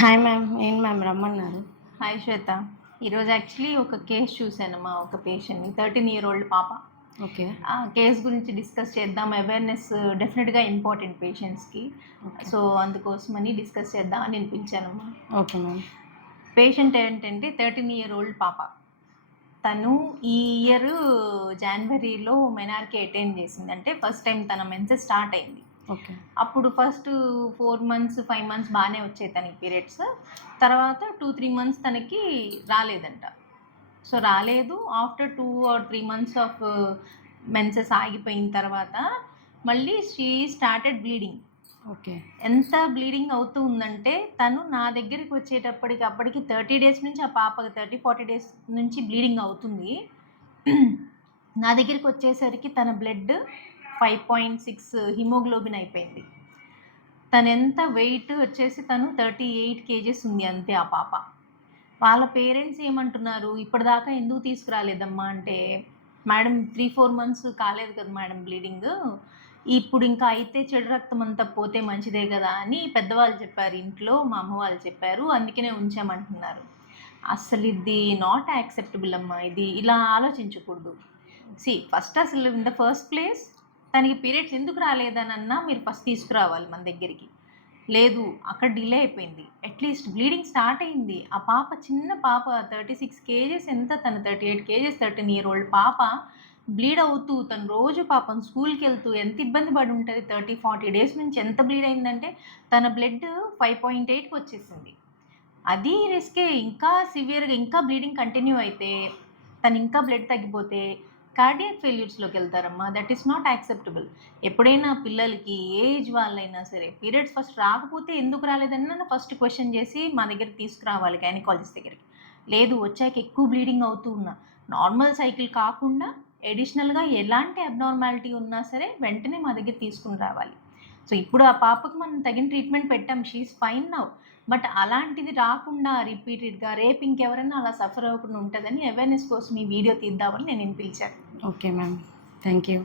Hi ma'am. ఏంటి ma'am రమ్మన్నారు? Hi శ్వేత. ఈరోజు యాక్చువల్లీ ఒక కేస్ చూశానమ్మా, ఒక పేషెంట్ని, 13-year-old పాప. ఓకే. ఆ కేస్ గురించి డిస్కస్ చేద్దాం. అవేర్నెస్ డెఫినెట్గా ఇంపార్టెంట్ పేషెంట్స్కి. ఓకే. సో అందుకోసమని డిస్కస్ చేద్దామని నేను పిలిచానమ్మా. Okay ma'am. పేషెంట్ ఏంటంటే 13-year-old పాప. తను ఈ ఇయర్ జనవరిలో మెనార్కి అటెండ్ చేసింది. అంటే ఫస్ట్ టైం తన మెన్సెస్ స్టార్ట్ అయింది. ఓకే. అప్పుడు ఫస్ట్ 4 మంత్స్ 5 మంత్స్ బాగానే వచ్చాయి తనకి పీరియడ్స్. తర్వాత 2-3 మంత్స్ తనకి రాలేదంట. సో రాలేదు. After 2 or 3 months of menses ఆగిపోయిన తర్వాత మళ్ళీ షీ స్టార్టెడ్ బ్లీడింగ్. ఓకే. ఎంత బ్లీడింగ్ అవుతూ ఉందంటే తను నా దగ్గరికి అప్పటికి 30 days నుంచి ఆ పాపకి 30-40 days నుంచి బ్లీడింగ్ అవుతుంది. నా దగ్గరికి వచ్చేసరికి తన బ్లడ్ 5.6 హిమోగ్లోబిన్ అయిపోయింది. తను ఎంత వెయిట్ వచ్చేసి తను 38 kgs ఉంది అంతే ఆ పాప. వాళ్ళ పేరెంట్స్ ఏమంటున్నారు, ఇప్పటిదాకా ఎందుకు తీసుకురాలేదమ్మా అంటే, మేడం 3-4 months కాలేదు కదా మేడం బ్లీడింగ్, ఇప్పుడు ఇంకా అయితే చెడు రక్తం అంతా పోతే మంచిదే కదా అని పెద్దవాళ్ళు చెప్పారు ఇంట్లో, మా అమ్మ వాళ్ళు చెప్పారు, అందుకనే ఉంచామంటున్నారు. అసలు ఇది నాట్ యాక్సెప్టబుల్ అమ్మా. ఇది ఇలా ఆలోచించకూడదు. ఫస్ట్ అసలు ఇన్ ద ఫస్ట్ ప్లేస్ తనకి పీరియడ్స్ ఎందుకు రాలేదనన్నా మీరు ఫస్ట్ తీసుకురావాలి మన దగ్గరికి. లేదు, అక్కడ డిలే అయిపోయింది. అట్లీస్ట్ బ్లీడింగ్ స్టార్ట్ అయింది. ఆ పాప చిన్న పాప 36 kgs, ఎంత తను 38 kgs, 13-year-old పాప బ్లీడ్ అవుతూ తను రోజు పాపం స్కూల్కి వెళ్తూ ఎంత ఇబ్బంది పడి ఉంటుంది. 30-40 days నుంచి ఎంత బ్లీడ్ అయిందంటే తన బ్లడ్ 5.8కి వచ్చేసింది. అది రిస్కే. ఇంకా సివియర్గా ఇంకా బ్లీడింగ్ కంటిన్యూ అయితే తను ఇంకా బ్లడ్ తగ్గిపోతే కార్డియాక్ ఫెయిల్యూర్స్లోకి వెళ్తారమ్మా. That is not acceptable. ఎప్పుడైనా పిల్లలకి ఏజ్ వాళ్ళైనా సరే పీరియడ్స్ ఫస్ట్ రాకపోతే ఎందుకు రాలేదన్న ఫస్ట్ క్వశ్చన్ చేసి మా దగ్గరికి తీసుకురావాలి గైనకాలజిస్ట్ దగ్గరికి. లేదు, వచ్చాక ఎక్కువ బ్లీడింగ్ అవుతూ ఉన్నా, నార్మల్ సైకిల్ కాకుండా ఎడిషనల్గా ఎలాంటి అబ్నార్మాలిటీ ఉన్నా సరే వెంటనే మా దగ్గర తీసుకుని రావాలి. సో ఇప్పుడు ఆ పాపకి మనం తగిన ట్రీట్మెంట్ పెట్టాం, షీఈస్ ఫైన్ నౌ. బట్ అలాంటిది రాకుండా రిపీటెడ్గా రేపు ఇంకెవరైనా అలా సఫర్ అవ్వకుండా ఉంటుందని అవేర్నెస్ కోసం ఈ వీడియో తీద్దామని నేను పిలిచాను. Okay ma'am. Thank you.